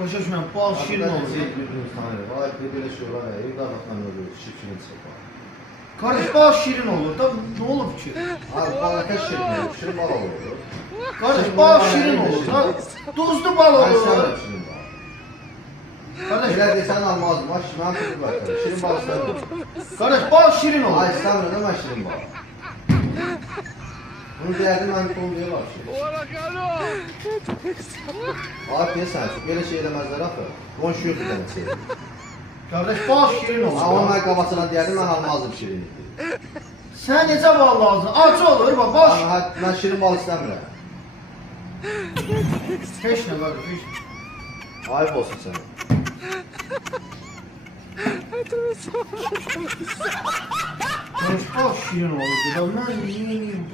Başa düşmem, bal şirin olur. Vay böyle şey olar ya. Evde adamla ölür. Şifrin çıkar. Kardeş bal şirin olur da ne olur ki? Abi bal kaç şirin olur? Şirin bal olur. Kardeş bal şirin olur da tuzlu bal Ben olur. sevmem şirin bal. Kardeş, Elə desən almazdım. Aş, mən tutdular. Şirin bal istəmirəm. kardeş bal şirin olur. Ay istəmirəm mən şirin bal. Bunu deyərdim mən konu deyirlər. Abi deyəsən, belə şey eləməzlər axı. Qonşu yoxdur dənə şey. Kardeş bal şirin olur. Amma mən qabasına deyərdim mən almazdım şirinlikdir. Sen necə bal lazım? Acı olur bak bal şirin. Mən şirin bal istəmirəm. Heç nə kardeş, heç nə. Ayıp olsun sənə. Kardeş bal şirin olur. Ben yiyeyim.